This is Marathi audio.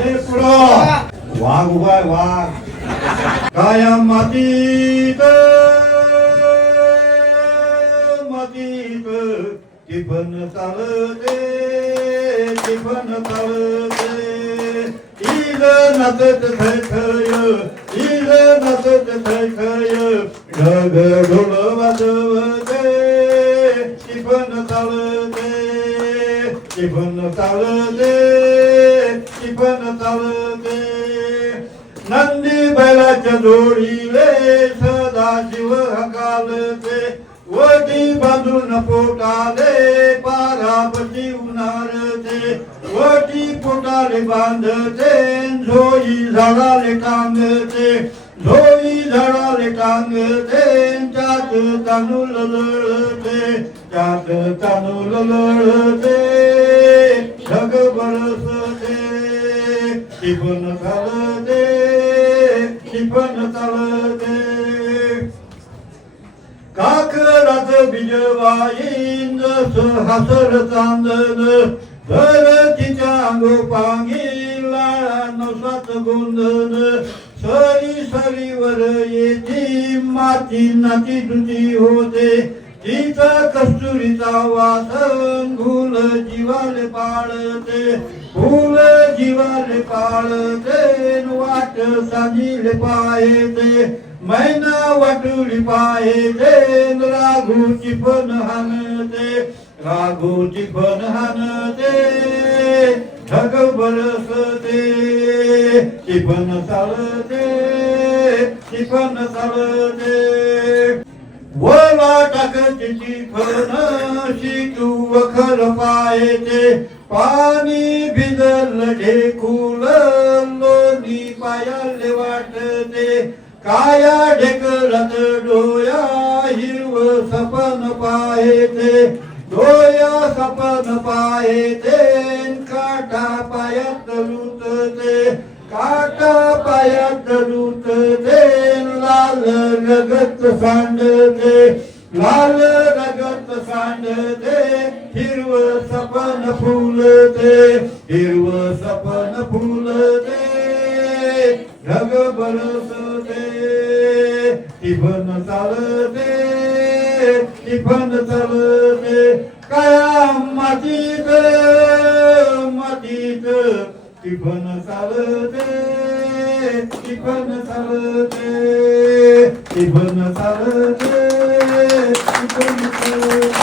वाघ उभाय वाघ काया मातीत मातीत टिपण चालते टिपण चालते इल नाचत थय इल नाचत थय ढग ढोल वाजवते टिपण चालते टिपण चालते टिपण चालते नंदी बैलाच्या जोडीले सदाशिव हकालते वटी बांधून पोटाले पारापती उन्हाळते वटी पोटाले बांधते झोई झाडाले टांगते झोई झाडाले टांगते त्यात तांदूळ लळते त्यात तांदूळ लळते ढग बरसते टिपण चालते टिपण चालते काकराच बिजवाईन हसर चांदन धरतीच्या अंगोपांगीला नवसात गोंधन सरी सरीवर येती माती नाती तुझी होते तिचा कस्तुरीचा वासन फुल जीवाले पाळते फुल जीवाले पाळते वाट साजीले पायते मैना वाटुली पायते राघूची पण हानते राघूची पण हानते ढग बरसते टिपण चालते टिपण चालते वला टाकची फन शिटू वखर पायते पाणी भिजल ढेकुल लोणी पायाले वाटते काया ढेकलत डोया हिरव सपन पायते डोया सपन पायते काटा पायात लुटते काटा पायात लुटते लाल रगत सांडते लाल रगत सांडते हिरव सपन फुलते हिरव सपन फुलते ढग बरसते टिपण चालते टिपण चालते काया मातीत मातीत टिपण चालते टिपण चालते टिपण चालते टिपण चालते